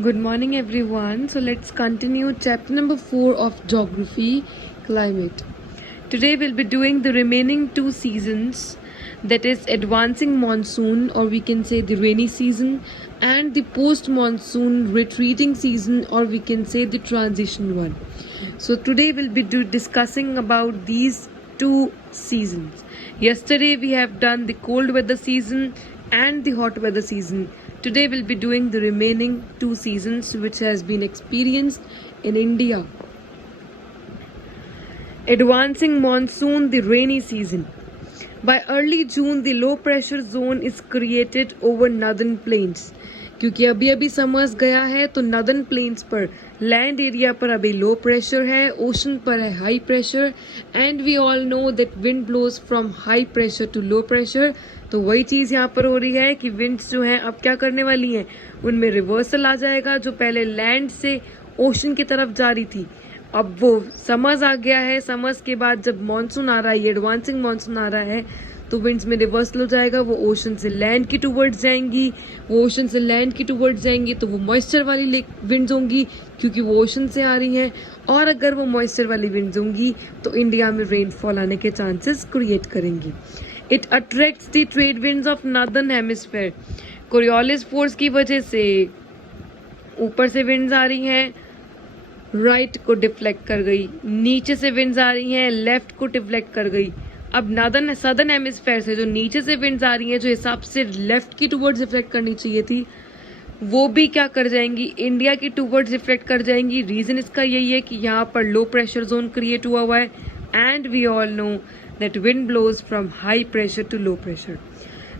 Good morning, everyone. So let's continue chapter number 4 of Geography, Climate. Today we'll be doing the remaining two seasons, that is advancing monsoon, or we can say the rainy season, and the post-monsoon retreating season, or we can say the transition one. So today we'll be discussing about these two seasons. Yesterday we have done the cold weather season and the hot weather season. Today we'll be doing the remaining two seasons which has been experienced in India. Advancing monsoon, the rainy season. By early June, the low pressure zone is created over northern plains. क्योंकि अभी अभी summers गया है तो northern plains पर land area पर अभी low pressure है, ओशन पर है high pressure, and we all know that wind blows from high pressure to low pressure. तो वही चीज यहाँ पर हो रही है कि विंड्स जो हैं अब क्या करने वाली हैं, उनमें रिवर्सल आ जाएगा. जो पहले लैंड से ओशन की तरफ जा रही थी, अब वो समर्स आ गया है. समर्स के बाद जब मानसून आ रहा है, ये एडवांसिंग मानसून आ रहा है, तो विंड्स में रिवर्सल हो जाएगा. वो ओशन से लैंड की टूवर्ड्स जाएंगी, वो ओशन से लैंड की टूवर्ड्स जाएंगी तो वो मॉइस्चर वाली विंड्स होंगी क्योंकि वो ओशन से आ रही हैं. और अगर वो मॉइस्चर वाली विंड्स होंगी तो इंडिया में रेनफॉल आने के चांसेस क्रिएट करेंगी. It attracts the trade winds of northern hemisphere. Coriolis force की वजह से ऊपर से विंड्स आ रही हैं, राइट को डिफ्लेक्ट कर गई, नीचे से विंड्स आ रही हैं, लेफ्ट को डिफ्लेक्ट कर गई. अब नॉर्दर्न सदर्न हेमिस्फीयर से जो नीचे से विंड्स आ रही हैं, जो हिसाब से लेफ्ट की टूवर्ड्स रिफ्लेक्ट करनी चाहिए थी, वो भी क्या कर जाएंगी, इंडिया की टूवर्ड्स रिफ्लेक्ट कर जाएंगी. रीजन इसका यही है कि यहाँ पर लो प्रेशर जोन क्रिएट हुआ हुआ है, and we all know that wind blows from high pressure to low pressure.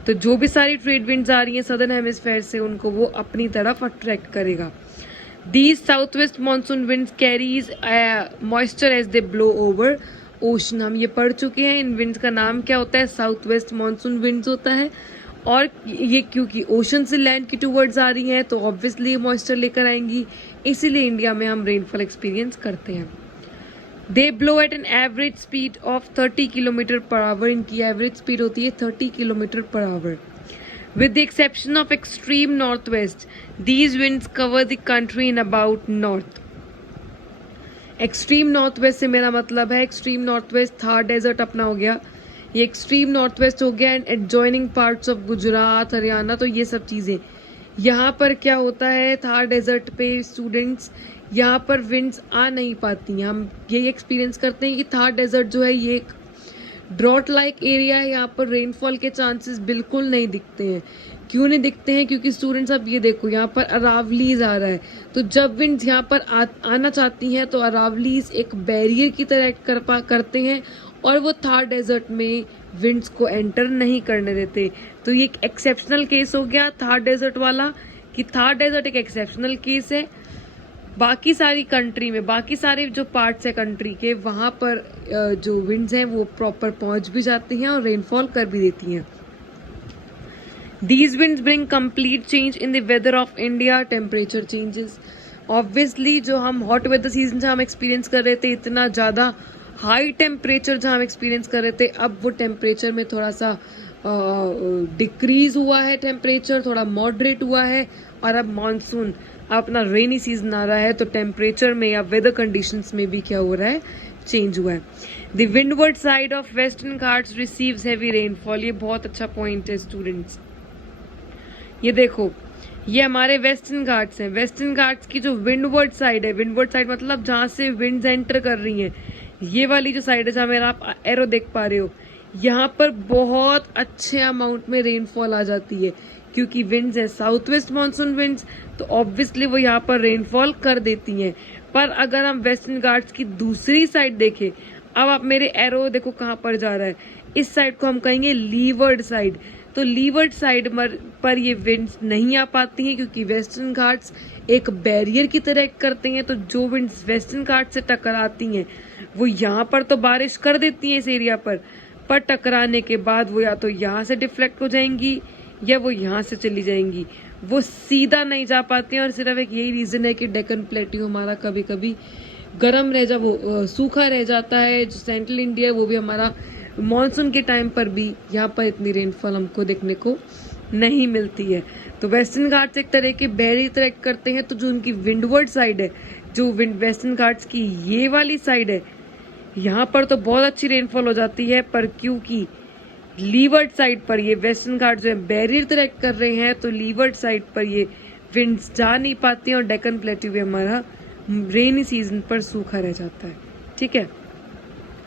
तो जो भी सारी ट्रेड विंड्स आ रही हैं सदर्न हेमिस्फीयर से, उनको वो अपनी तरफ अट्रैक्ट करेगा. These southwest monsoon winds carries moisture as they blow over ocean. हम ये पढ़ चुके हैं. इन विंड्स का नाम क्या होता है, साउथ वेस्ट मानसून विंड्स होता है. और ये क्योंकि ओशन से लैंड की टूवर्ड्स आ रही हैं तो ऑब्वियसली मॉइस्चर लेकर आएंगी, इसीलिए इंडिया में हम रेनफॉल एक्सपीरियंस करते हैं. They blow at an average speed of 30 kilometre per hour. इनकी एवरेज स्पीड होती है 30 kilometre per hour. With the exception of extreme northwest, these winds cover the country in about north. Extreme north west से मेरा मतलब है extreme north west Thar desert अपना हो गया, ये एक्सट्रीम नॉर्थ वेस्ट हो गया, and adjoining parts of Gujarat, Haryana. तो ये सब चीजें यहाँ पर क्या होता है, थार डेजर्ट पे स्टूडेंट्स यहाँ पर विंड्स आ नहीं पाती. हम यही एक्सपीरियंस करते हैं कि थार डेजर्ट जो है ये एक ड्रॉट लाइक एरिया है. यहाँ पर रेनफॉल के चांसेस बिल्कुल नहीं दिखते हैं. क्यों नहीं दिखते हैं, क्योंकि स्टूडेंट्स अब ये देखो यहाँ पर अरावलीज आ रहा है. तो जब विंड्स यहाँ पर आना चाहती हैं तो अरावलीज एक बैरियर की तरह एक्ट करते हैं और वो थार डेजर्ट में विंड्स को एंटर नहीं करने देते. तो ये एक एक्सेप्शनल केस हो गया थार डेजर्ट वाला, कि थार डेजर्ट एक एक्सेप्शनल केस है. बाकी सारी कंट्री में, बाकी सारे जो पार्ट्स है कंट्री के, वहां पर जो विंड्स हैं वो प्रॉपर पहुंच भी जाती हैं और रेनफॉल कर भी देती हैं. These winds bring complete change in the weather of India. Temperature changes. Obviously जो हम हॉट वेदर सीजन जहाँ हम एक्सपीरियंस कर रहे थे, इतना ज़्यादा हाई टेम्परेचर जहाँ हम एक्सपीरियंस कर रहे थे, अब वो टेम्परेचर में थोड़ा सा डिक्रीज हुआ है, टेम्परेचर थोड़ा मॉडरेट हुआ है. और अब मानसून अपना रेनी सीजन आ रहा है तो टेम्परेचर में या वेदर कंडीशंस में भी क्या हो रहा है, चेंज हुआ है. The windward side of western Ghats receives heavy rainfall. ये बहुत अच्छा पॉइंट है स्टूडेंट्स. ये देखो, ये हमारे वेस्टर्न घाट्स हैं. वेस्टर्न घाट्स की जो विंडवर्ड साइड है, विंडवर्ड साइड मतलब जहां से विंड्स एंटर कर रही हैं, ये वाली जो साइड है जहां मेरा आप एरो देख पा रहे हो, यहाँ पर बहुत अच्छे अमाउंट में रेनफॉल आ जाती है. क्योंकि विंड्स है साउथ वेस्ट मानसून विंड्स, तो ऑब्वियसली वो यहाँ पर रेनफॉल कर देती हैं. पर अगर हम वेस्टर्न घाट्स की दूसरी साइड देखें, अब आप मेरे एरो देखो कहाँ पर जा रहा है, इस साइड को हम कहेंगे लीवर्ड साइड. तो लीवर्ड साइड पर ये विंड्स नहीं आ पाती हैं क्योंकि वेस्टर्न घाट्स एक बैरियर की तरह एक्ट करते हैं. तो जो विंड्स वेस्टर्न घाट से टकराती हैं वो यहाँ पर तो बारिश कर देती हैं इस एरिया पर टकराने के बाद वो या तो यहाँ से डिफ्लेक्ट हो जाएंगी या वो यहाँ से चली जाएंगी. वो सीधा नहीं जा पाती हैं. और सिर्फ एक यही रीजन है कि डेक्कन प्लेट्यू हमारा कभी कभी गर्म रह वो सूखा रह जाता है. जो सेंट्रल इंडिया है वो भी हमारा मानसून के टाइम पर भी यहाँ पर इतनी रेनफॉल हमको देखने को नहीं मिलती है। तो वेस्टर्न घाट्स एक तरह के बैरियर इरेक्ट करते हैं, तो जो उनकी विंडवर्ड साइड है, जो वेस्टर्न घाट्स की ये वाली साइड है, यहाँ पर तो बहुत अच्छी रेनफॉल हो जाती है, पर क्योंकि लीवर्ड साइड पर ये वेस्टर्न घाट जो है बैरियर इरेक्ट कर रहे हैं, तो लीवर्ड साइड पर ये विंड्स जा नहीं पाती हैं और डेक्कन प्लेट्यू भी हमारा रेनी सीजन पर सूखा रह जाता है। ठीक है।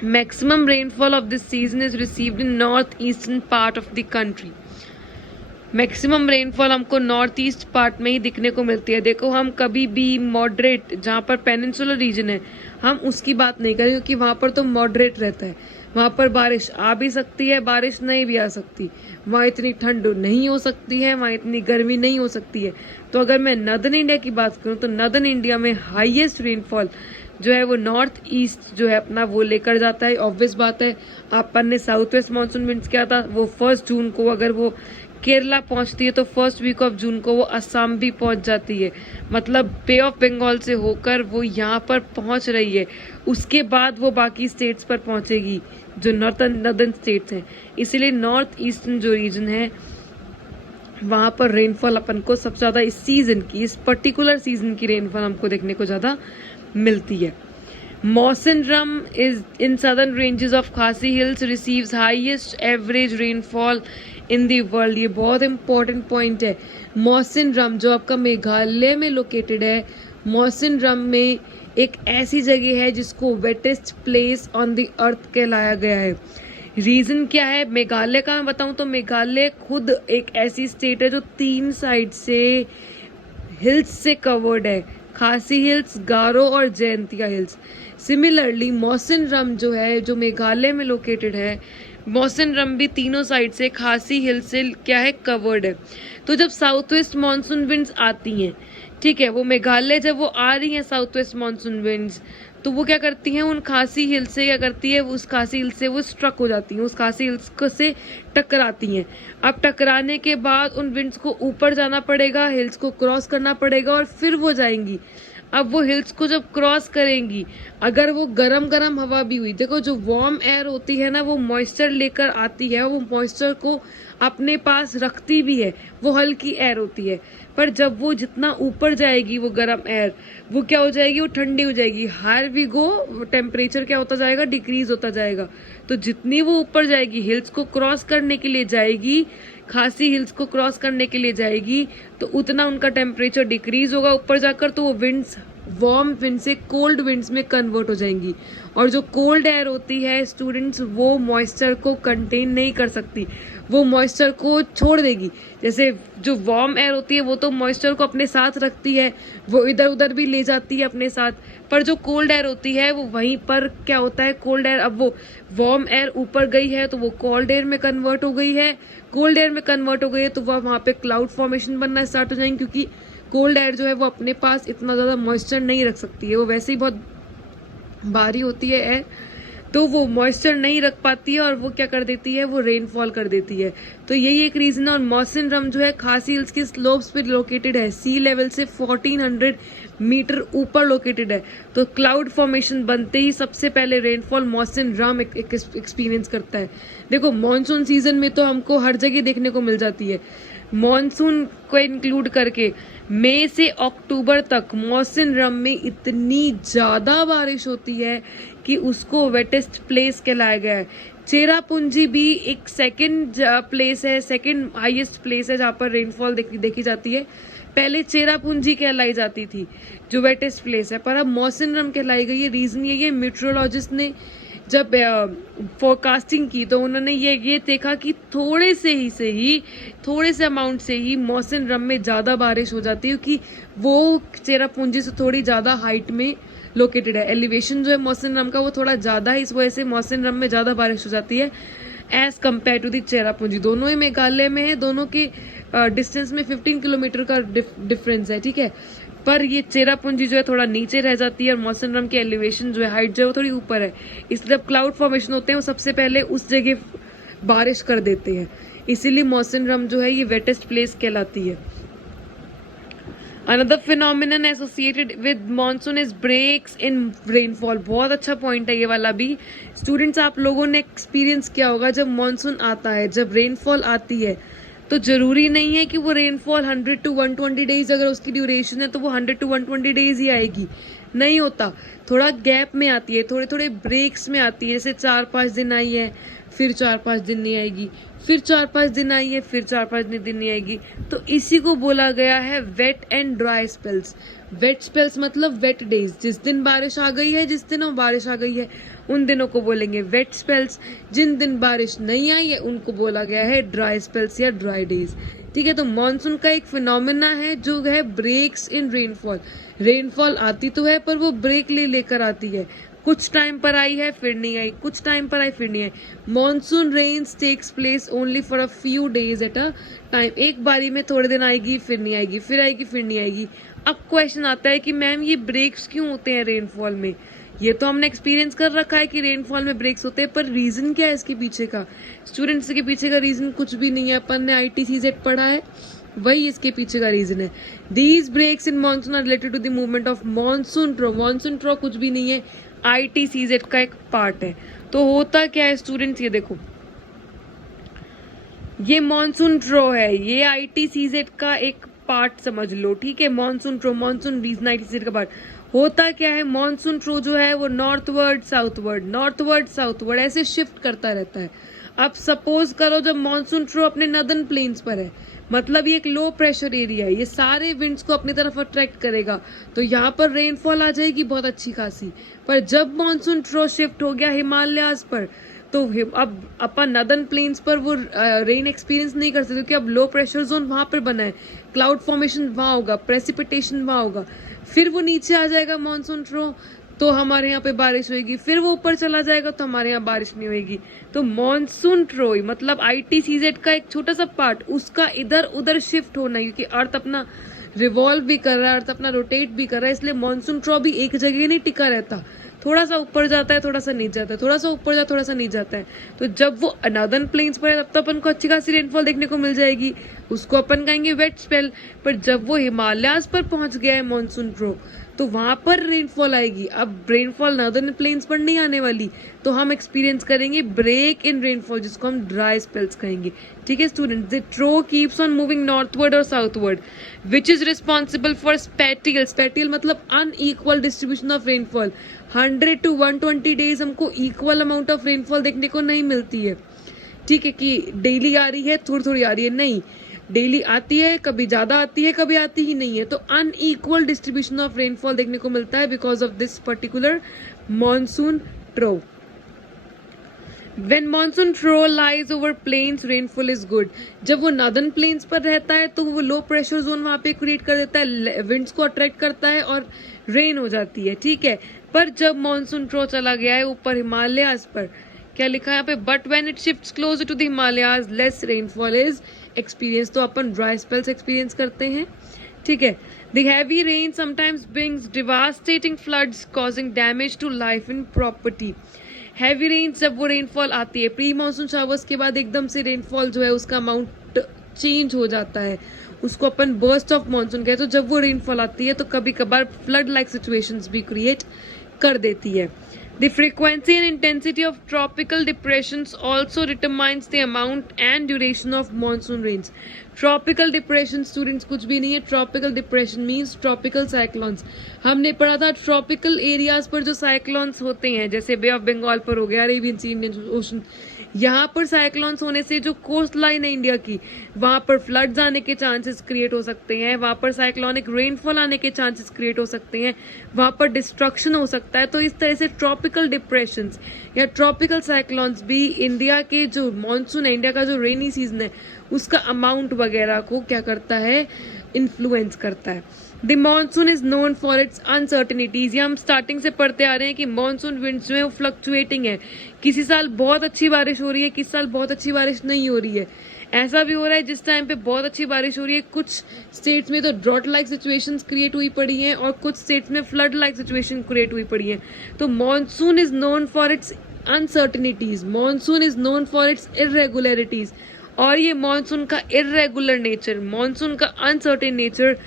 Maximum rainfall of this season is received in north eastern part of the country. Maximum rainfall हमको नॉर्थ ईस्ट पार्ट में ही दिखने को मिलती है। देखो, हम कभी भी मॉडरेट, जहाँ पर पेनिनसुलर रीजन है, हम उसकी बात नहीं करें, क्योंकि वहां पर तो मॉडरेट रहता है। वहां पर बारिश आ भी सकती है, बारिश नहीं भी आ सकती। वहां इतनी ठंड नहीं हो सकती है, वहां इतनी गर्मी नहीं हो सकती है। तो अगर मैं नॉर्दर्न इंडिया की बात करूं, तो नॉर्दर्न इंडिया में हाईएस्ट रेनफॉल जो है वो नॉर्थ ईस्ट जो है अपना वो लेकर जाता है। ऑब्वियस बात है, अपन ने साउथ वेस्ट मानसून विंड्स क्या था, वो 1 जून को अगर वो केरला पहुंचती है तो फर्स्ट वीक ऑफ जून को वो असम भी पहुंच जाती है। मतलब बे ऑफ बंगाल से होकर वो यहाँ पर पहुंच रही है, उसके बाद वो बाकी स्टेट्स पर पहुंचेगी जो नॉर्दर्न स्टेट्स हैं। इसीलिए नॉर्थ ईस्टर्न जो रीजन है वहां पर रेनफॉल अपन को सबसे ज्यादा इस सीजन की, इस पर्टिकुलर सीजन की रेनफॉल हमको देखने को ज्यादा मिलती है। Mawson Rum is in southern ranges of Khasi Hills receives highest average rainfall in the world। ये बहुत इंपॉर्टेंट पॉइंट है। Mawson Rum जो आपका मेघालय में लोकेटेड है, Mawson Rum में एक ऐसी जगह है जिसको wettest place on the earth कहलाया गया है। रीजन क्या है मेघालय का, मैं बताऊं तो मेघालय खुद एक ऐसी स्टेट है जो 3 साइड से हिल्स से कवर्ड है, खासी हिल्स, गारो और जयंतिया हिल्स। सिमिलरली मॉसन रम जो है, जो मेघालय में लोकेटेड है, मॉसन रम भी तीनों साइड से खासी हिल्स से क्या है, कवर्ड है। तो जब साउथ वेस्ट मानसून विंड्स आती हैं, ठीक है, वो मेघालय जब वो आ रही हैं साउथ वेस्ट मानसून विंड्स, तो वो क्या करती हैं, उन खासी हिल से क्या करती है, उस खासी हिल से वो स्ट्रक हो जाती हैं, उस खासी हिल्स को से टकराती हैं। अब टकराने के बाद उन विंड्स को ऊपर जाना पड़ेगा, हिल्स को क्रॉस करना पड़ेगा और फिर वो जाएंगी। अब वो हिल्स को जब क्रॉस करेंगी, अगर वो गरम गरम हवा भी हुई, देखो जो वार्म एयर होती है ना, वो मॉइस्चर लेकर आती है, वो मॉइस्चर को अपने पास रखती भी है, वो हल्की एयर होती है। पर जब वो जितना ऊपर जाएगी वो गर्म एयर, वो क्या हो जाएगी, वो ठंडी हो जाएगी। हायर वी गो, टेम्परेचर क्या होता जाएगा, डिक्रीज होता जाएगा। तो जितनी वो ऊपर जाएगी, हिल्स को क्रॉस करने के लिए जाएगी, खासी हिल्स को क्रॉस करने के लिए जाएगी, तो उतना उनका टेम्परेचर डिक्रीज होगा ऊपर जाकर, तो वो विंड्स वार्म विंड से कोल्ड विंड्स में कन्वर्ट हो जाएंगी। और जो कोल्ड एयर होती है स्टूडेंट्स, वो मॉइस्चर को कंटेन नहीं कर सकती, वो मॉइस्चर को छोड़ देगी। जैसे जो वार्म एयर होती है वो तो मॉइस्चर को अपने साथ रखती है, वो इधर उधर भी ले जाती है अपने साथ, पर जो कोल्ड एयर होती है वो वहीं पर क्या होता है, कोल्ड एयर, अब वो वार्म एयर ऊपर गई है तो वो कोल्ड एयर में कन्वर्ट हो गई है, कोल्ड एयर में कन्वर्ट हो गई है तो वह वहां पे क्लाउड फॉर्मेशन बनना स्टार्ट हो जाएंगे, क्योंकि कोल्ड एयर जो है वो अपने पास इतना ज्यादा मॉइस्चर नहीं रख सकती है, वो वैसे ही बहुत भारी होती है एयर, तो वो मॉइस्चर नहीं रख पाती है और वो क्या कर देती है, वो रेनफॉल कर देती है। तो यही एक रीजन है। और मॉसन रम जो है खासी हिल्स के स्लोप्स पे लोकेटेड है, सी लेवल से 1400 मीटर ऊपर लोकेटेड है, तो क्लाउड फॉर्मेशन बनते ही सबसे पहले रेनफॉल मॉसन रम एक्सपीरियंस करता है। देखो मॉनसून सीजन में तो हमको हर जगह देखने को मिल जाती है, मॉनसून को इंक्लूड करके मई से अक्टूबर तक मॉसन रम में इतनी ज्यादा बारिश होती है कि उसको वेटेस्ट प्लेस कहलाया गया है। चेरापूंजी भी एक सेकंड प्लेस है, सेकंड हाईएस्ट प्लेस है जहां पर रेनफॉल देखी जाती है। पहले चेरापूंजी कहलाई जाती थी जो वेटेस्ट प्लेस है, पर अब मॉसन रम कहलाई गई है। रीजन ये मेट्रोलॉजिस्ट ने जब फोरकास्टिंग की तो उन्होंने ये देखा कि थोड़े से अमाउंट से ही मॉसन रम में ज्यादा बारिश हो जाती है, क्योंकि वो चेरापूंजी से थोड़ी ज्यादा हाइट में लोकेटेड है। एलिवेशन जो है मॉसन रम का वो थोड़ा ज्यादा है, इस वजह से मॉसन रम में ज्यादा बारिश हो जाती है as compare to the Cherrapunji. दोनों ही मेघालय में है, दोनों के डिस्टेंस में 15 किलोमीटर का डिफरेंस है, ठीक है। पर ये चेरापूंजी जो है थोड़ा नीचे रह जाती है और मॉसन रम की एलिवेशन जो है, हाइट जो है वो थोड़ी ऊपर है, इसलिए जब क्लाउड फॉर्मेशन होते हैं वो सबसे पहले उस जगह बारिश कर देते हैं, इसीलिए मॉसन रम जो है ये वेटेस्ट प्लेस कहलाती है। Another phenomenon associated with monsoon is breaks in rainfall। बहुत अच्छा पॉइंट है ये वाला भी। स्टूडेंट्स आप लोगों ने एक्सपीरियंस किया होगा, जब मॉनसून आता है, जब रेनफॉल आती है, तो जरूरी नहीं है कि वो रेनफॉल 100 to 120 डेज अगर उसकी ड्यूरेशन है तो वो 100 to 120 डेज ही आएगी, नहीं होता। थोड़ा गैप में आती है, थोड़े थोड़े ब्रेक्स में आती है। जैसे 4-5 दिन आई है, फिर 4-5 दिन नहीं आएगी, फिर 4-5 दिन आई है, फिर 4-5 दिन नहीं आएगी। तो इसी को बोला गया है wet and dry spells. Wet spells मतलब वेट डेज, जिस दिन बारिश आ गई है, जिस दिन बारिश आ गई है उन दिनों को बोलेंगे वेट स्पेल्स। जिन दिन बारिश नहीं आई है उनको बोला गया है ड्राई स्पेल्स या ड्राई डेज। ठीक है, तो मॉनसून का एक फिनोमेना है जो है ब्रेक्स इन रेनफॉल। रेनफॉल आती तो है पर वो ब्रेक ले लेकर आती है। कुछ टाइम पर आई है फिर नहीं आई, कुछ टाइम पर आई फिर नहीं आई। Monsoon rains takes place only for a few days at a time. एक बारी में थोड़े दिन आएगी फिर नहीं आएगी, फिर आएगी फिर नहीं आएगी। अब क्वेश्चन आता है कि मैम ये ब्रेक्स क्यों होते हैं रेनफॉल में? ये तो हमने एक्सपीरियंस कर रखा है कि रेनफॉल में ब्रेक्स होते हैं, पर रीजन क्या है इसके पीछे का? स्टूडेंट्स के पीछे का रीजन कुछ भी नहीं है, अपन ने ITCZ पढ़ा है, वही इसके पीछे का रीजन है। These breaks in monsoon are related to the movement of monsoon trough. Monsoon trough कुछ भी नहीं है, ITCZ का एक पार्ट है। तो होता क्या है स्टूडेंट्स, ये देखो, ये मॉनसून ट्रो है, ये ITCZ का एक पार्ट समझ लो। ठीक है, monsoon trough, monsoon reason ITCZ का पार्ट। होता क्या है, मॉनसून ट्रो जो है वो नॉर्थवर्ड साउथवर्ड ऐसे शिफ्ट करता रहता है। अब सपोज करो जब मॉनसून ट्रो अपने नदर्न प्लेन्स पर है, मतलब ये एक लो प्रेशर एरिया है, ये सारे विंड्स को अपनी तरफ अट्रैक्ट करेगा, तो यहाँ पर रेनफॉल आ जाएगी बहुत अच्छी खासी। पर जब मॉनसून ट्रो शिफ्ट हो गया हिमालयाज पर, तो अब अपन नदर्न प्लेन्स पर वो रेन एक्सपीरियंस नहीं कर सकते, क्योंकि अब लो प्रेशर जोन वहां पर बना है, क्लाउड फॉर्मेशन वहां होगा, प्रेसिपिटेशन वहां होगा। फिर वो नीचे आ जाएगा मॉनसून ट्रो, तो हमारे यहाँ पे बारिश होगी। फिर वो ऊपर चला जाएगा तो हमारे यहाँ बारिश नहीं होगी। तो मॉनसून ट्रो मतलब ITCZ का एक छोटा सा पार्ट, उसका इधर उधर शिफ्ट होना, क्योंकि अर्थ अपना रिवॉल्व भी कर रहा है, अर्थ अपना रोटेट भी कर रहा है, इसलिए मॉनसून ट्रो भी एक जगह नहीं टिका रहता, थोड़ा सा ऊपर जाता है, थोड़ा सा नीचे जाता है, थोड़ा सा ऊपर जाता है, थोड़ा सा नीचे जाता है। तो जब वो नॉर्दर्न प्लेन्स पर है तब तो अपन को अच्छी खासी रेनफॉल देखने को मिल जाएगी, उसको अपन कहेंगे वेट स्पेल। पर जब वो हिमालयाज पर पहुंच गया है मॉनसून ट्रो, तो वहां पर रेनफॉल आएगी। अब रेनफॉल नॉर्दर्न प्लेन्स पर नहीं आने वाली, तो हम एक्सपीरियंस करेंगे ब्रेक इन रेनफॉल, जिसको हम ड्राई स्पेल्स कहेंगे। ठीक है students, the trough keeps on moving northward और southward, which is responsible for spatial. Spatial मतलब unequal distribution of rainfall. 100 to 120 days हमको इक्वल अमाउंट ऑफ रेनफॉल देखने को नहीं मिलती है। ठीक है, कि डेली आ रही है, थोड़ी थोड़ी आ रही है, नहीं, डेली आती है, कभी ज्यादा आती है, कभी आती ही नहीं है। तो अनइक्वल डिस्ट्रीब्यूशन ऑफ रेनफॉल देखने को मिलता है because of this particular monsoon trough. When monsoon trough lies over plains, rainfall is good. जब वो नॉर्दर्न प्लेन्स पर रहता है तो वो लो प्रेशर जोन वहां पे क्रिएट कर देता है, विंड्स को अट्रैक्ट करता है और रेन हो जाती है। ठीक है, पर जब मॉनसून ट्रो चला गया है ऊपर हिमालयाज पर, क्या लिखा है यहाँ पे, but when it shifts closer to the Himalayas less rainfall is experience. तो अपन ड्राई स्पेल्स एक्सपीरियंस करते हैं। ठीक है, the heavy rain sometimes brings devastating floods causing damage to life and property. Heavy rain, जब वो रेनफॉल आती है, प्री मानसून शावर्स के बाद एकदम से रेनफॉल जो है उसका अमाउंट चेंज हो जाता है, उसको अपन बर्स्ट ऑफ मानसून कहते हैं। तो जब वो रेनफॉल आती है तो कभी कभार फ्लड लाइक सिचुएशंस भी क्रिएट कर देती है। The frequency and intensity of tropical depressions also determines the amount and duration of monsoon rains. Tropical depression students कुछ भी नहीं है, tropical depression means tropical cyclones. हमने पढ़ा था tropical areas पर जो cyclones होते हैं, जैसे बे ऑफ बंगाल पर हो गया, अरेबियन सी, इंडियन ओशन, यहाँ पर साइक्लोन्स होने से जो कोस्ट लाइन है इंडिया की, वहां पर फ्लड्स आने के चांसेस क्रिएट हो सकते हैं, वहां पर साइक्लोनिक रेनफॉल आने के चांसेस क्रिएट हो सकते हैं, वहां पर डिस्ट्रक्शन हो सकता है। तो इस तरह से ट्रॉपिकल डिप्रेशंस या ट्रॉपिकल साइक्लोन्स भी इंडिया के जो मॉनसून है, इंडिया का जो रेनी सीजन है, उसका अमाउंट वगैरह को क्या करता है, इन्फ्लुएंस करता है। The monsoon is known for its uncertainties. ये हम स्टार्टिंग से पढ़ते आ रहे हैं कि मानसून विंड्स जो है वो फ्लक्चुएटिंग है, किसी साल बहुत अच्छी बारिश हो रही है, किसी साल बहुत अच्छी बारिश नहीं हो रही है। ऐसा भी हो रहा है जिस टाइम पे बहुत अच्छी बारिश हो रही है, कुछ स्टेट्स में तो ड्रॉट लाइक सिचुएशंस क्रिएट हुई पड़ी हैं और कुछ स्टेट्स में फ्लड लाइक सिचुएशन क्रिएट हुई पड़ी है। तो monsoon is known for its uncertainties, monsoon is known for its irregularities. और ये मानसून का इरेगुलर नेचर, मानसून का अनसर्टेन नेचर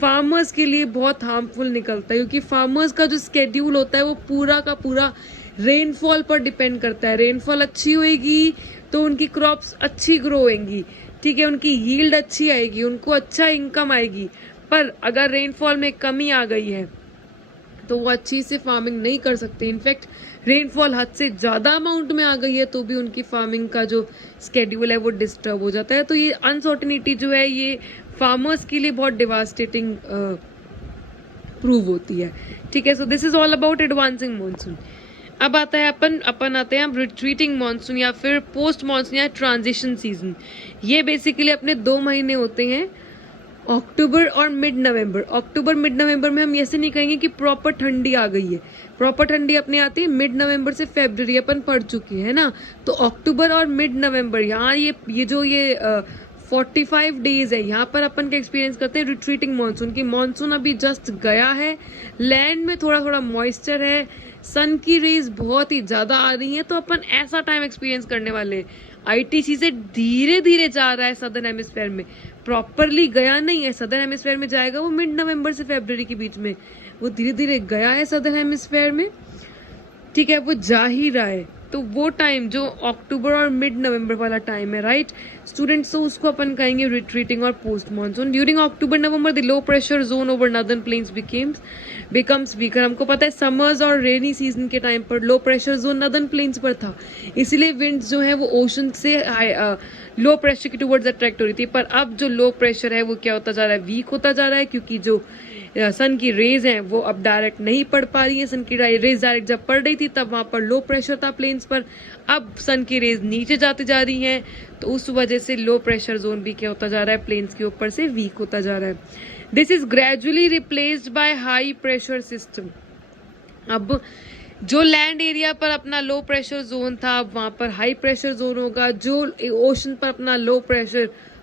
फार्मर्स के लिए बहुत हार्मफुल निकलता है, क्योंकि फार्मर्स का जो स्केड्यूल होता है वो पूरा का पूरा रेनफॉल पर डिपेंड करता है। रेनफॉल अच्छी होएगी तो उनकी क्रॉप्स अच्छी ग्रो होंगी। ठीक है, उनकी यील्ड अच्छी आएगी, उनको अच्छा इनकम आएगी। पर अगर रेनफॉल में कमी आ गई है तो वो अच्छी से फार्मिंग नहीं कर सकते। इनफैक्ट रेनफॉल हद से ज्यादा अमाउंट में आ गई है तो भी उनकी फार्मिंग का जो स्केड्यूल है वो डिस्टर्ब हो जाता है। तो ये अनसर्टेनिटी जो है ये फार्मर्स के लिए बहुत डिवास्टेटिंग प्रूव होती है। ठीक है, so this is all about advancing monsoon. अब आता है अपन आते हैं रिट्रीटिंग मानसून या फिर पोस्ट मानसून या ट्रांजिशन सीजन। ये बेसिकली अपने 2 महीने होते हैं, अक्टूबर और मिड नवंबर। अक्टूबर मिड नवंबर में हम ऐसे नहीं कहेंगे कि प्रॉपर ठंडी आ गई है। प्रॉपर ठंडी अपने आती है मिड नवंबर से फेब्रुवरी, अपन पढ़ चुके हैं ना। तो अक्टूबर और मिड नवंबर यहाँ ये जो 45 डेज है, यहाँ पर अपन का एक्सपीरियंस करते हैं रिट्रीटिंग मानसून की। मानसून अभी जस्ट गया है, लैंड में थोड़ा थोड़ा मॉइस्चर है, सन की रेज बहुत ही ज्यादा आ रही है, तो अपन ऐसा टाइम एक्सपीरियंस करने वाले। आईटीसी से धीरे धीरे जा रहा है सदर्न हेमिस्फेयर में, प्रॉपरली गया नहीं है। सदर्न हेमिस्फेयर में जाएगा वो मिड नवंबर से फरवरी के बीच में, वो धीरे धीरे गया है सदर्न हेमिस्फेयर में। ठीक है, वो जा ही रहा है। तो वो टाइम जो अक्टूबर और मिड नवंबर वाला टाइम है, राइट स्टूडेंट्स, तो उसको अपन कहेंगे रिट्रीटिंग और post monsoon. During October November the low pressure zone over northern plains becomes weaker. हमको पता है समर्स और रेनी सीजन के टाइम पर low pressure zone northern plains पर था, इसलिए विंड्स जो है वो ओशन से लो प्रेशर की टुवर्ड्स अट्रैक्ट हो रही थी। पर अब जो लो प्रेशर है वो क्या होता जा रहा है, वीक होता जा रहा है, क्योंकि जो सन की रेज हैं वो अब डायरेक्ट नहीं पड़ पा रही है। सन की रेज डायरेक्ट जब पड़ रही थी तब वहां पर लो प्रेशर था प्लेन्स पर, अब सन की रेज नीचे जाती जा रही हैं, तो उस वजह से लो प्रेशर जोन भी क्या होता जा रहा है, प्लेन्स के ऊपर से वीक होता जा रहा है। This is gradually replaced by high pressure system. अब जो लैंड एरिया पर अपना लो प्रेशर जोन था, अब वहां पर हाई प्रेशर जोन होगा। जो ओशन पर अपना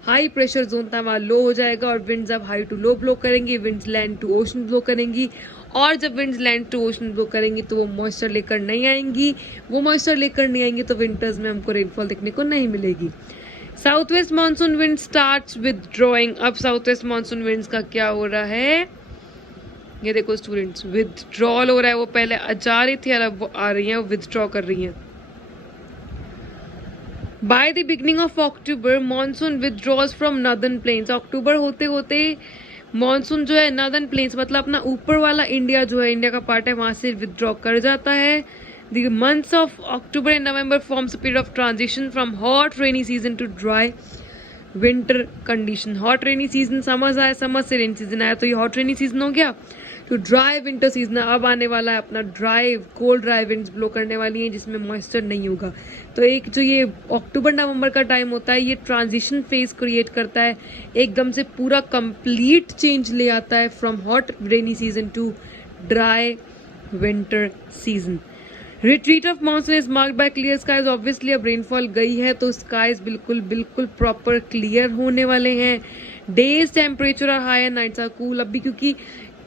हाई प्रेशर जोन था वहां लो हो जाएगा, और विंड्स अब हाई टू लो ब्लो करेंगी, winds land to ocean blow करेंगी। और जब winds land to ocean blow करेंगी तो वो मॉइस्चर लेकर नहीं आएंगी। वो मॉइस्चर लेकर नहीं आएंगी तो विंटर्स में हमको रेनफॉल देखने को नहीं मिलेगी। South west monsoon wind starts withdrawing. अब साउथ वेस्ट मानसून विंड्स का क्या हो रहा है, ये देखो स्टूडेंट्स, विदड्रॉल हो रहा है। वो पहले जा रही थी और अब वो आ रही है, वो विदड्रॉ कर रही है। By the beginning of October monsoon withdraws from northern plains. अक्टूबर होते होते मानसून जो है नॉर्दर्न प्लेन्स मतलब अपना ऊपर वाला इंडिया जो है, इंडिया का पार्ट है, वहां से विदड्रॉ कर जाता है। The months of October and November forms a period of transition from hot rainy season to dry winter condition. Hot rainy season summers आया, समर से रेनी सीजन आया, तो ये हॉट रेनी सीजन हो गया। तो ड्राई विंटर सीजन अब आने वाला है अपना, dry cold dry winds blow करने वाली हैं जिसमें मॉइस्चर नहीं होगा। तो एक जो ये अक्टूबर नवंबर का टाइम होता है, ये ट्रांजिशन फेज क्रिएट करता है, एकदम से पूरा कंप्लीट चेंज ले आता है from hot rainy season to dry winter season. Retreat of monsoon is marked by clear skies. Obviously अब रेनफॉल गई है तो स्काइज बिल्कुल प्रॉपर क्लियर होने वाले हैं। Days temperature are high and nights are cool. अभी क्योंकि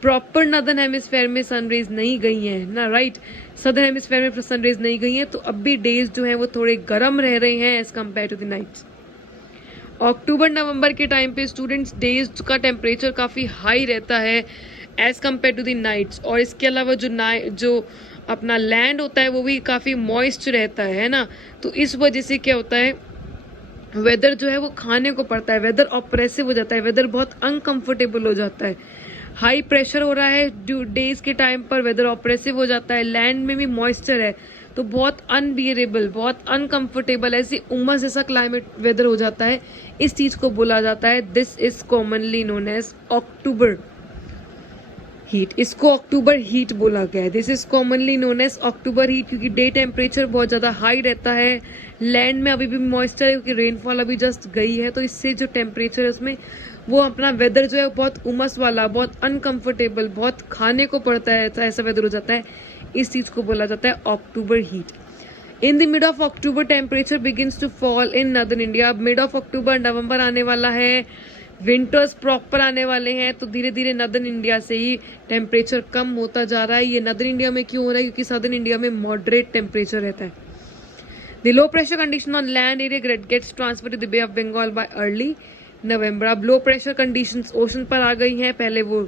प्रॉपर नॉर्दर्न हेमिस्फेयर में सनरेज नहीं गई हैं ना, राइट, सदर्न हेमिस्फेयर में सनरेज नहीं गई हैं, तो अब भी डेज जो हैं वो थोड़े गर्म रह रहे हैं as compare to the nights. अक्टूबर नवंबर के टाइम पे स्टूडेंट्स डेज का टेम्परेचर काफी हाई रहता है as compare to the nights. और इसके अलावा जो अपना लैंड होता है वो भी काफी मॉइस्ट रहता है ना, तो इस वजह से क्या होता है, वेदर जो है वो खाने को पड़ता है, वेदर ऑप्रेसिव हो जाता है, वेदर बहुत अनकंफर्टेबल हो जाता है। हाई प्रेशर हो रहा है डेज के टाइम पर, वेदर ऑप्रेसिव हो जाता है, लैंड में भी मॉइस्चर है, तो बहुत अनबियरेबल, बहुत अनकंफर्टेबल, ऐसी उमस जैसा क्लाइमेट वेदर हो जाता है। इस चीज को बोला जाता है, this is commonly known as October heat. इसको अक्टूबर हीट बोला गया है। This is commonly known as October heat, क्योंकि डे टेम्परेचर बहुत ज्यादा हाई रहता है, लैंड में अभी भी मॉइस्चर है क्योंकि रेनफॉल अभी जस्ट गई है, तो इससे जो टेम्परेचर है उसमें वो अपना वेदर जो है बहुत उमस वाला, बहुत अनकंफर्टेबल, बहुत खाने को पड़ता है, ऐसा वेदर हो जाता है। इस चीज को बोला जाता है October heat. In the mid of October temperature begins to fall in northern India. अब मिड ऑफ अक्टूबर नवंबर आने वाला है, विंटर्स प्रॉपर आने वाले हैं, तो धीरे धीरे नॉर्दर्न इंडिया से ही टेम्परेचर कम होता जा रहा है। ये नॉर्दर्न इंडिया में क्यों हो रहा है, क्योंकि सदर्न इंडिया में मॉडरेट टेम्परेचर रहता है। The low pressure condition on land area gets transfer to the bay of Bengal by early November. अब लो प्रेशर कंडीशंस ओशन पर आ गई हैं, पहले वो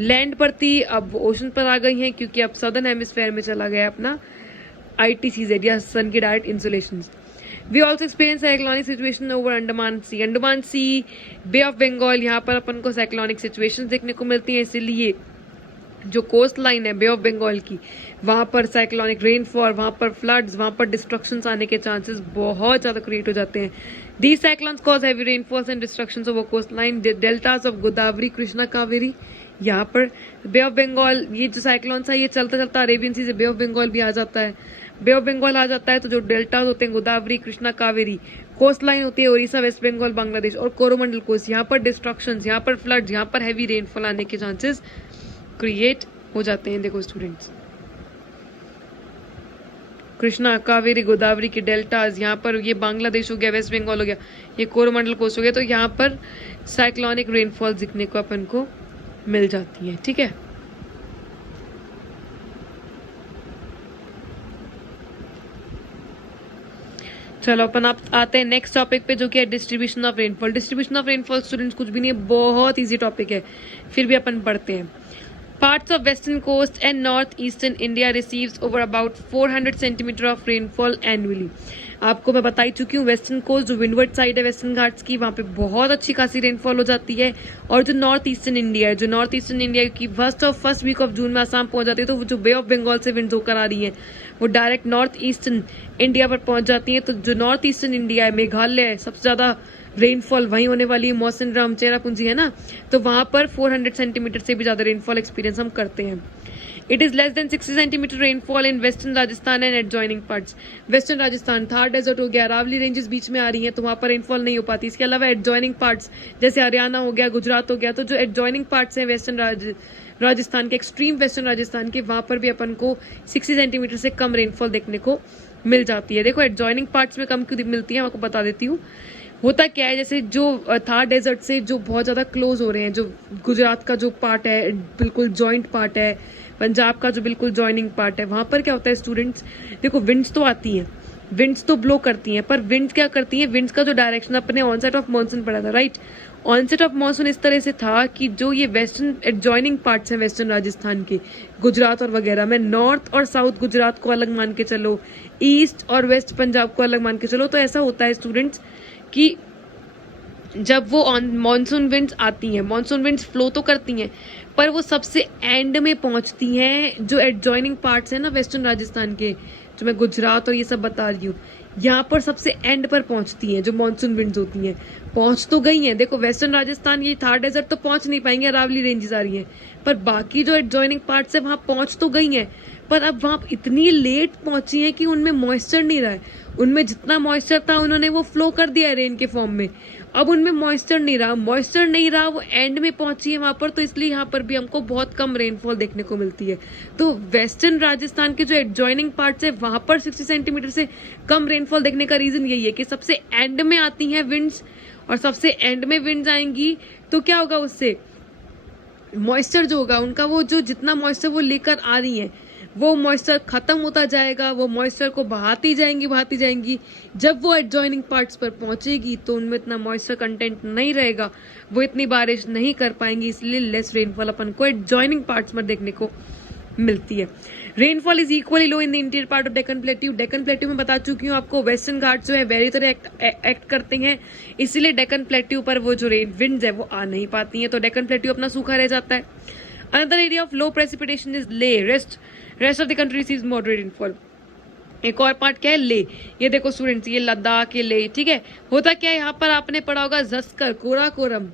लैंड पर थी, अब ओशन पर आ गई हैं, क्योंकि अब सदर्न हेमिस्फेयर में चला गया अपना ITCZ या सन की direct insolation. We also experience cyclonic situation over Andaman sea, bay of Bengal, यहाँ पर अपन को साइक्लोनिक सिचुएशन देखने को मिलती है। इसीलिए जो कोस्ट लाइन है बे ऑफ बंगाल की, वहां पर साइक्लोनिक रेनफॉल, वहां पर फ्लड्स, वहां पर डिस्ट्रक्शंस आने के चांसेस बहुत ज्यादा क्रिएट हो जाते हैं। These cyclones cause heavy rainfalls and destructions over coast line, deltas of Godavari, Krishna, Kaveri. यहाँ पर बे ऑफ बंगाल, ये जो साइक्लोन्स है ये चलता चलता अरेबियन सी से बे ऑफ बंगाल भी आ जाता है। बे ऑफ बंगाल आ जाता है तो जो डेल्टास होते हैं गोदावरी, कृष्णा, कावेरी, कोस्ट लाइन होती है उड़ीसा, वेस्ट बंगाल, बांग्लादेश और कोरोमंडल कोस्ट, यहाँ पर डिस्ट्रक्शंस, यहाँ पर फ्लड्स, यहाँ पर हैवी रेनफॉल आने के चांसेस क्रिएट हो जाते हैं। देखो स्टूडेंट्स, कृष्णा, कावेरी, गोदावरी के डेल्टाज, यहाँ पर ये बांग्लादेश हो गया, वेस्ट बंगाल हो गया, ये कोरोमंडल कोस्ट हो गया, तो यहाँ पर साइक्लोनिक रेनफॉल दिखने को अपन को मिल जाती है। ठीक है, चलो अपन आप आते हैं नेक्स्ट टॉपिक पे, जो कि है distribution of rainfall. Distribution of rainfall students कुछ भी नहीं है, बहुत इजी टॉपिक है, फिर भी अपन पढ़ते हैं। Parts of western coast and northeastern India receives over about 400 centimeter of rainfall annually. आपको मैं बता ही चुकी हूँ, वेस्टर्न कोस्ट जो विंडवर्ड साइड है वेस्टर्न घाट्स की, वहाँ पे बहुत अच्छी खासी रेनफॉल हो जाती है। और जो नॉर्थ ईस्टर्न इंडिया है, जो नॉर्थ ईस्टर्न इंडिया की फर्स्ट वीक ऑफ जून में आसाम पहुंच जाती है, तो वो जो बे ऑफ बंगाल से विंड्स होकर आ रही है वो डायरेक्ट नॉर्थ ईस्टर्न इंडिया पर पहुंच जाती है। तो जो नॉर्थ ईस्टर्न इंडिया है, मेघालय, सबसे ज्यादा रेनफॉल वहीं होने वाली है, मौसिनराम, चेरापूंजी है ना, तो वहां पर 400 सेंटीमीटर से भी ज्यादा रेनफॉल एक्सपीरियंस हम करते हैं। It is less than 60 centimetre rainfall in western Rajasthan and adjoining parts. Western Rajasthan, Thar desert हो गया, अरावली रेंजेस बीच में आ रही हैं, तो वहां पर रेनफॉल नहीं हो पाती। इसके अलावा एडजॉइनिंग पार्ट्स जैसे हरियाणा हो गया, गुजरात हो गया, तो जो एडजॉइनिंग पार्ट्स हैं वेस्टर्न राजस्थान के, एक्सट्रीम वेस्टर्न राजस्थान के, वहां पर भी अपन को 60 सेंटीमीटर से कम रेनफॉल देखने को मिल जाती है। देखो एडजॉइनिंग पार्ट्स में कम क्यों मिलती है, आपको बता देती हूँ। होता क्या है, जैसे जो थार डेजर्ट से जो बहुत ज्यादा क्लोज हो रहे हैं, जो गुजरात का जो पार्ट है बिल्कुल जॉइंट पार्ट है, पंजाब का जो बिल्कुल जॉइनिंग पार्ट है, वहां पर क्या होता है स्टूडेंट्स, देखो विंड्स तो आती हैं, विंड्स तो ब्लो करती हैं, पर विंड्स क्या करती हैं, विंड्स का जो डायरेक्शन अपने ऑनसेट ऑफ मॉनसून पड़ा था, राइट, ऑनसेट ऑफ मॉनसून इस तरह से था कि जो ये वेस्टर्न एडजॉइनिंग पार्ट्स हैं वेस्टर्न राजस्थान के, गुजरात और वगैरह में, नॉर्थ और साउथ गुजरात को अलग मान के चलो, ईस्ट और वेस्ट पंजाब को अलग मान के चलो, तो ऐसा होता है स्टूडेंट्स कि जब वो मॉनसून विंड्स आती हैं, मॉनसून विंड्स फ्लो तो करती हैं, पर वो सबसे एंड में पहुंचती हैं, जो एडजॉइनिंग पार्ट्स हैं ना वेस्टर्न राजस्थान के, जो मैं गुजरात और ये सब बता रही हूँ, यहाँ पर सबसे एंड पर पहुंचती हैं जो मॉनसून विंड्स होती हैं। पहुंच तो गई हैं, देखो वेस्टर्न राजस्थान, ये थार डेजर्ट तो पहुंच नहीं पाएंगे, अरावली रेंजेस आ रही हैं, पर बाकी जो एडजॉइनिंग पार्ट्स है वहां पहुंच तो गई हैं, पर अब वहां इतनी लेट पहुंची है कि उनमें मॉइस्चर नहीं रहा है। उनमें जितना मॉइस्चर था उन्होंने वो फ्लो कर दिया है रेन के फॉर्म में, अब उनमें मॉइस्चर नहीं रहा, वो एंड में पहुंची है वहां पर, तो इसलिए यहाँ पर भी हमको बहुत कम रेनफॉल देखने को मिलती है। तो वेस्टर्न राजस्थान के जो एडजॉइनिंग पार्ट्स है वहां पर 60 सेंटीमीटर से कम रेनफॉल देखने का रीजन यही है कि सबसे एंड में आती हैं विंड्स, और सबसे एंड में विंड्स आएंगी तो क्या होगा, उससे मॉइस्चर जो होगा उनका, वो जो जितना मॉइस्चर वो लेकर आ रही है वो मॉइस्चर खत्म होता जाएगा, वो मॉइस्चर को बहाती जाएंगी। जब वो एडजॉइनिंग पार्ट्स पर पहुंचेगी तो उनमें इतना मॉइस्चर कंटेंट नहीं रहेगा, वो इतनी बारिश नहीं कर पाएंगी, इसलिए लेस रेनफॉल अपन को एडजॉइनिंग पार्ट्स पर देखने को मिलती है। Rainfall is equally low in the interior part of Deccan plateau. Deccan plateau में बता चुकी हूँ आपको, वेस्टर्न घाट्स जो है वेरी तरह एक्ट करते हैं, इसीलिए डेक्कन प्लेट्यू पर वो जो विंड्स है वो आ नहीं पाती हैं, तो डेक्कन प्लेट्यू अपना सूखा रह जाता है। Another area of low precipitation is Leh, rest of the country receives moderate rainfall. एक और पार्ट क्या है, ले, ये देखो स्टूडेंट्स, ये लद्दाख, ये ले, ठीक है। होता क्या है, यहाँ पर आपने पढ़ा होगा जस्कर, कोराकोरम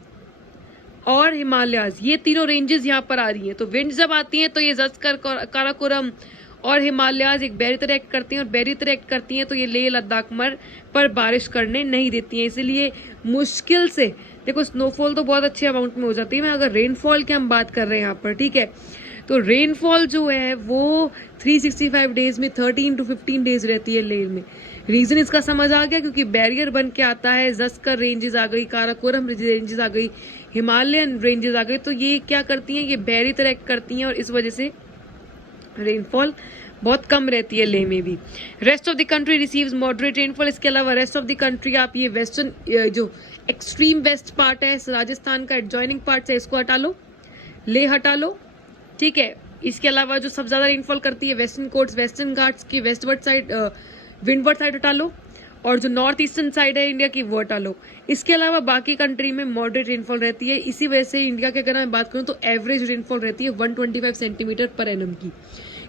और हिमालयाज, ये तीनों रेंजेस यहाँ पर आ रही हैं, तो विंड्स जब आती हैं तो ये जस्कर, काराकोरम और हिमालयाज एक बैरी तरह एक्ट करती हैं, और बैरी तरह एक्ट करती हैं तो ये ले लद्दाख पर बारिश करने नहीं देती हैं, इसीलिए मुश्किल से, देखो स्नोफॉल तो बहुत अच्छे अमाउंट में हो जाती है, मैं अगर रेनफॉल की हम बात कर रहे हैं यहाँ पर, ठीक है, तो रेनफॉल जो है वो 365 डेज में 13 to 15 डेज रहती है लेह में। रीजन इसका समझ आ गया, क्योंकि बैरियर बन के आता है, जस्कर रेंजेस आ गई, काराकोरम रेंजेस आ गई, हिमालयन रेंजेस आ गई, तो ये क्या करती हैं, ये बैरी तरह एक्ट करती हैं, और इस वजह से रेनफॉल बहुत कम रहती है लेह में भी। Rest of the country receives moderate rainfall. इसके अलावा रेस्ट ऑफ द कंट्री, आप ये वेस्टर्न जो एक्सट्रीम वेस्ट पार्ट है राजस्थान का, एडजॉइनिंग पार्ट है, इसको हटा लो, लेह हटा लो, ठीक है। इसके अलावा जो सबसे ज्यादा रेनफॉल करती है वेस्टर्न कोट्स, वेस्टर्न घाट्स की वेस्टवर्ड साइड, विंडवर्ड साइड हटा लो, और जो नॉर्थ ईस्टर्न साइड है इंडिया की वो हटा लो। इसके अलावा बाकी कंट्री में मॉडरेट रेनफॉल रहती है। इसी वजह से इंडिया की अगर मैं बात करूं तो एवरेज रेनफॉल रहती है 125 सेंटीमीटर पर एनम की।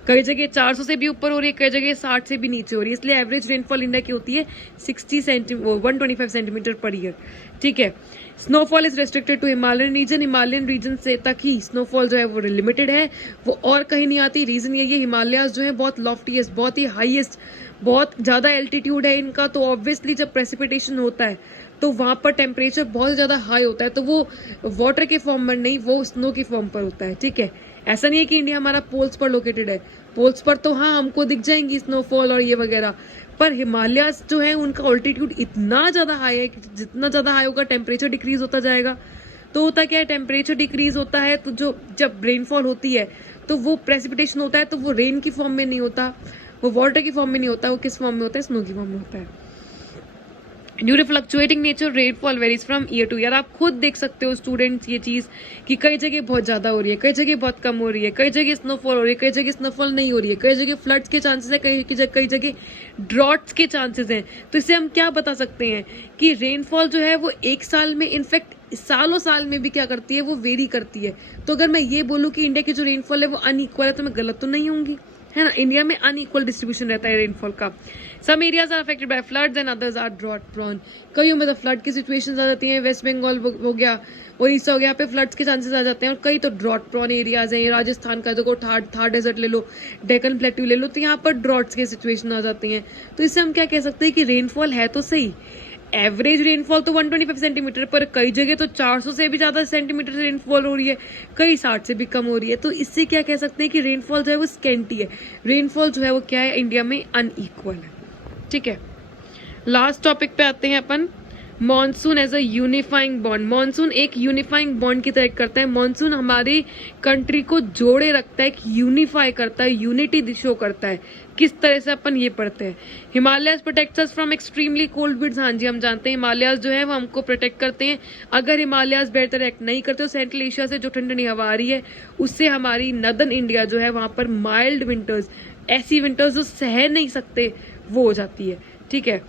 कई जगह 400 से भी ऊपर हो रही है, कई जगह 60 से भी नीचे हो रही है। इसलिए एवरेज रेनफॉल इंडिया की होती है 125 सेंटीमीटर पर ईयर। ठीक है। Snowfall is restricted to Himalayan region. Himalayan region से तक ही स्नोफॉल जो है वो लिमिटेड है, वो और कहीं नहीं आती। रीजन ये हिमालयाज जो है बहुत लॉफ्टीएस्ट, बहुत ही हाईएस्ट, बहुत ज्यादा एल्टीट्यूड है इनका, तो ऑब्वियसली जब प्रेसिपिटेशन होता है तो वहां पर टेम्परेचर बहुत ज्यादा हाई होता है, तो वो वाटर के फॉर्म में नहीं, वो स्नो के फॉर्म पर होता है। ठीक है। ऐसा नहीं है कि इंडिया हमारा पोल्स पर लोकेटेड है। पोल्स पर तो हाँ हमको दिख जाएंगी स्नोफॉल और ये वगैरह, पर हिमालयाज जो है उनका ऑल्टीट्यूड इतना ज्यादा हाई है कि जितना ज्यादा हाई होगा टेम्परेचर डिक्रीज होता जाएगा। तो होता क्या है, टेम्परेचर डिक्रीज होता है तो जो जब रेनफॉल होती है तो वो प्रेसिपिटेशन होता है तो वो रेन की फॉर्म में नहीं होता, वो वाटर की फॉर्म में नहीं होता, वो किस फॉर्म में होता है, स्नो की फॉर्म में होता है। Due to fluctuating nature rainfall varies from year to year. आप खुद देख सकते हो स्टूडेंट्स ये चीज कि कई जगह बहुत ज्यादा हो रही है, कई जगह बहुत कम हो रही है, कई जगह स्नोफॉल हो रही है, कई जगह स्नोफॉल नहीं हो रही है, कई जगह फ्लड्स के चांसेस है, कई जगह ड्रॉट्स के चांसेस हैं। तो इससे हम क्या बता सकते हैं कि रेनफॉल जो है वो एक साल में, इनफैक्ट सालों साल में भी क्या करती है, वो वेरी करती है। तो अगर मैं ये बोलूँ कि इंडिया की जो रेनफॉल है वो अनइक्वल है तो मैं गलत तो नहीं होंगी, है ना। इंडिया में अनइक्वल डिस्ट्रीब्यूशन रहता है रेनफॉल का। Some areas are affected by floods and others are drought prone. कईयों में तो फ्लड की सिचुएशंस आ जाती हैं, वेस्ट बंगाल हो गया, उड़ीसा हो गया, यहाँ पे फ्लड्स के चांसेस आ जाते हैं। और कई तो ड्रॉट प्रोन एरियाज हैं, राजस्थान का देखो, थार डेजर्ट ले लो, डेक्कन प्लेट्यू ले लो, तो यहाँ पर ड्रॉट्स के सिचुएशन आ जाती हैं। तो इससे हम क्या कह सकते हैं कि रेनफॉल है तो सही, एवरेज रेनफॉल तो 125 सेंटीमीटर, पर कई जगह तो 400 से भी ज्यादा सेंटीमीटर से रेनफॉल हो रही है, कई 60 से भी कम हो रही है। तो इससे क्या कह सकते हैं कि रेनफॉल जो है वो स्केंटी है, रेनफॉल जो है वो क्या है, इंडिया में अनइक्वल है। ठीक है। लास्ट टॉपिक पे आते हैं अपन, monsoon as a unifying bond. Monsoon एक यूनिफाइंग बॉन्ड की तरह करता है। मॉनसून हमारी कंट्री को जोड़े रखता है, यूनिफाई करता है, यूनिटी शो करता है। किस तरह से अपन ये पढ़ते हैं, Himalayas protects us from extremely cold winds. हाँ जी, हम जानते हैं हिमालयस जो है वो हमको प्रोटेक्ट करते हैं। अगर हिमालयस बेहतर एक्ट नहीं करते तो सेंट्रल एशिया से जो ठंडी हवा आ रही है उससे हमारी नदर्न इंडिया जो है वहां पर माइल्ड विंटर्स, ऐसी विंटर्स जो सह नहीं सकते, वो हो जाती है। ठीक है।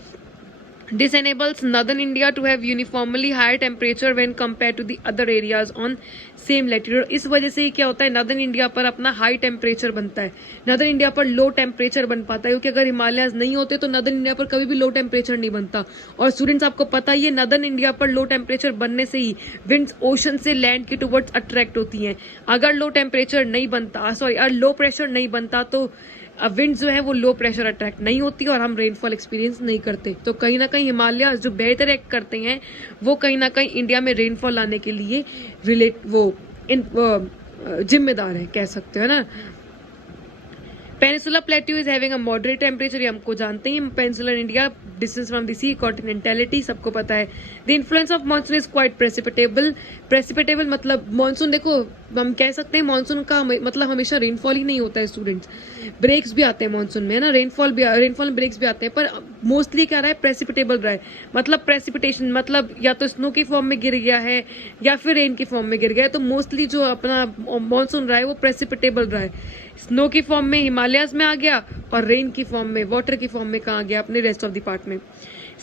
This enables northern India to have uniformly higher temperature when compared to the other areas on same latitude। इस वजह से क्या होता है, नॉर्दर्न इंडिया पर अपना हाई टेम्परेचर बनता है, नॉर्दर्न इंडिया पर लो टेम्परेचर बन पाता है, क्योंकि अगर हिमालयाज नहीं होते तो नॉर्दर्न इंडिया पर कभी भी लो टेम्परेचर नहीं बनता। और स्टूडेंट्स आपको पता ही है, नॉर्दर्न इंडिया पर लो टेम्परेचर बनने से ही विंड्स ओशन से लैंड के टुवर्ड्स अट्रैक्ट होती हैं। अगर लो टेम्परेचर नहीं बनता, अगर लो प्रेशर नहीं बनता तो विंड जो है वो लो प्रेशर अट्रैक्ट नहीं होती और हम रेनफॉल एक्सपीरियंस नहीं करते। तो कहीं ना कहीं हिमालय जो बेहतर एक्ट करते हैं वो कहीं ना कहीं इंडिया में रेनफॉल लाने के लिए जिम्मेदार है, कह सकते हो ना। Peninsula plateau is having a moderate temperature, ये हमको जानते हैं। Peninsular India, distance from the sea, continentality, सबको पता है। The influence of monsoon is quite precipitable. Precipitable मतलब मानसून, देखो हम कह सकते हैं मानसून का मतलब हमेशा रेनफॉल ही नहीं होता है स्टूडेंट्स, ब्रेक्स भी आते हैं मानसून में, है ना। रेनफॉल में ब्रेक्स भी आते हैं, पर मोस्टली क्या रहा है, प्रेसिपिटेबल रहा है। मतलब प्रेसिपिटेशन मतलब या तो स्नो की फॉर्म में गिर गया है या फिर रेन की फॉर्म में गिर गया है। तो मोस्टली जो अपना मानसून रहा है वो प्रेसिपिटेबल रहा है। स्नो की फॉर्म में हिमालयाज में आ गया और रेन की फॉर्म में, वाटर की फॉर्म में कहाँ गया, अपने रेस्ट ऑफ द पार्ट में।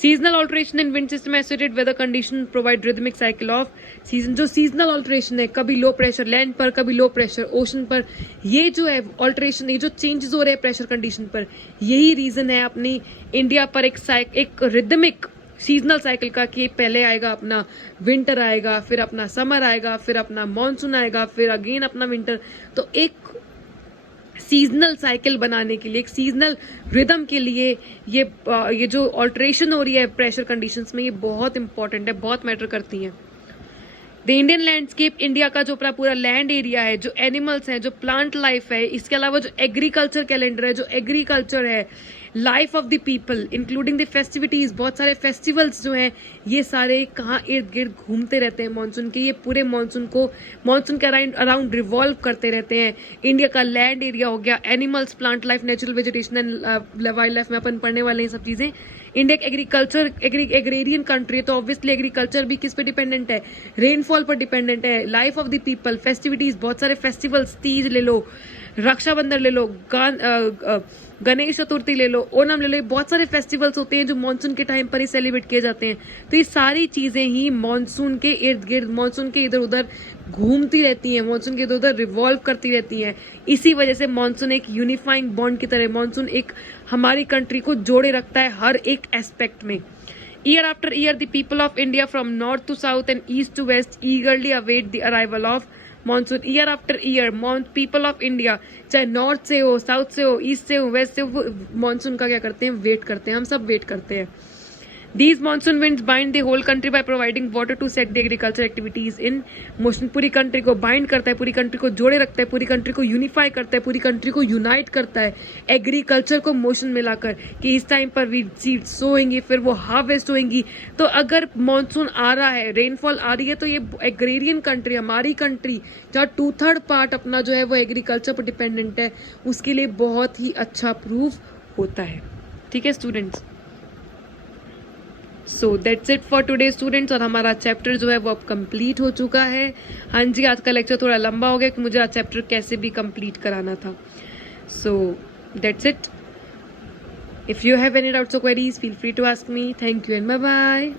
Seasonal alteration in wind system associated weather condition provide rhythmic cycle of season. जो सीजनल ऑल्टरेशन है, कभी लो प्रेशर लैंड पर, कभी लो प्रेशर ओशन पर, ये जो है ऑल्टरेशन, ये जो चेंजेस हो रहे हैं प्रेशर कंडीशन पर, यही रीजन है अपनी इंडिया पर एक रिदमिक सीजनल साइकिल का, कि पहले आएगा अपना विंटर आएगा, फिर अपना समर आएगा, फिर अपना मानसून आएगा, फिर अगेन अपना विंटर। तो एक सीजनल साइकिल बनाने के लिए, एक सीजनल रिदम के लिए ये जो ऑल्टरेशन हो रही है प्रेशर कंडीशंस में, ये बहुत इंपॉर्टेंट है, बहुत मैटर करती हैं। द इंडियन लैंडस्केप, इंडिया का जो पूरा लैंड एरिया है, जो एनिमल्स हैं, जो प्लांट लाइफ है, इसके अलावा जो एग्रीकल्चर कैलेंडर है, जो एग्रीकल्चर है, life of the people including the festivities, बहुत सारे फेस्टिवल्स जो हैं ये सारे कहाँ इर्द गिर्द घूमते रहते हैं मानसून के। ये पूरे मानसून के अराउंड रिवॉल्व करते रहते हैं। इंडिया का लैंड एरिया हो गया, animals, plant life, natural vegetation and wild life में अपन पढ़ने वाले हैं सब चीजें। इंडिया एक एग्रेरियन कंट्री है, तो ऑब्वियसली एग्रीकल्चर भी किस पे डिपेंडेंट है, रेनफॉल पर डिपेंडेंट है। Life of the people, festivities, बहुत सारे फेस्टिवल्स, तीज ले लो, रक्षाबंधन ले लो, गणेश चतुर्थी ले लो, ओणम ले लो, बहुत सारे फेस्टिवल्स होते हैं जो मानसून के टाइम पर ही सेलिब्रेट किए जाते हैं। तो ये सारी चीजें ही मानसून के इर्द गिर्द, मानसून के इधर उधर घूमती रहती हैं, मानसून के इधर उधर रिवॉल्व करती रहती हैं। इसी वजह से मानसून एक यूनिफाइंग बॉन्ड की तरह, मानसून एक हमारी कंट्री को जोड़े रखता है हर एक एस्पेक्ट में। Year after year, the people of India from north to south and east to west eagerly await the arrival of monsoon. Year after year, people of India, चाहे नॉर्थ से हो, साउथ से हो, ईस्ट से हो, waste से हो, monsoon का क्या करते हैं, वेट करते हैं। हम सब वेट करते हैं। These monsoon winds bind the whole country by providing water to set the agriculture activities in motion. पूरी कंट्री को बाइंड करता है, पूरी कंट्री को जोड़े रखता है, पूरी कंट्री को यूनिफाई करता है, पूरी कंट्री को यूनाइट करता है एग्रीकल्चर को मोशन में लाकर कि इस टाइम पर वी सीड सोएंगी, फिर वो हार्वेस्ट होएंगी। तो अगर मानसून आ रहा है, रेनफॉल आ रही है, तो ये एग्रेरियन कंट्री, हमारी कंट्री जहाँ 2/3 पार्ट अपना जो है वो एग्रीकल्चर पर डिपेंडेंट है, उसके लिए बहुत ही अच्छा प्रूफ होता है। ठीक है students, so that's it for today students. और हमारा चैप्टर जो है वो अब कंप्लीट हो चुका है। हाँ जी, आज का लेक्चर थोड़ा लंबा हो गया कि मुझे आज चैप्टर कैसे भी कंप्लीट कराना था। So that's it. If you have any doubts और queries, feel free to ask me. Thank you and bye bye.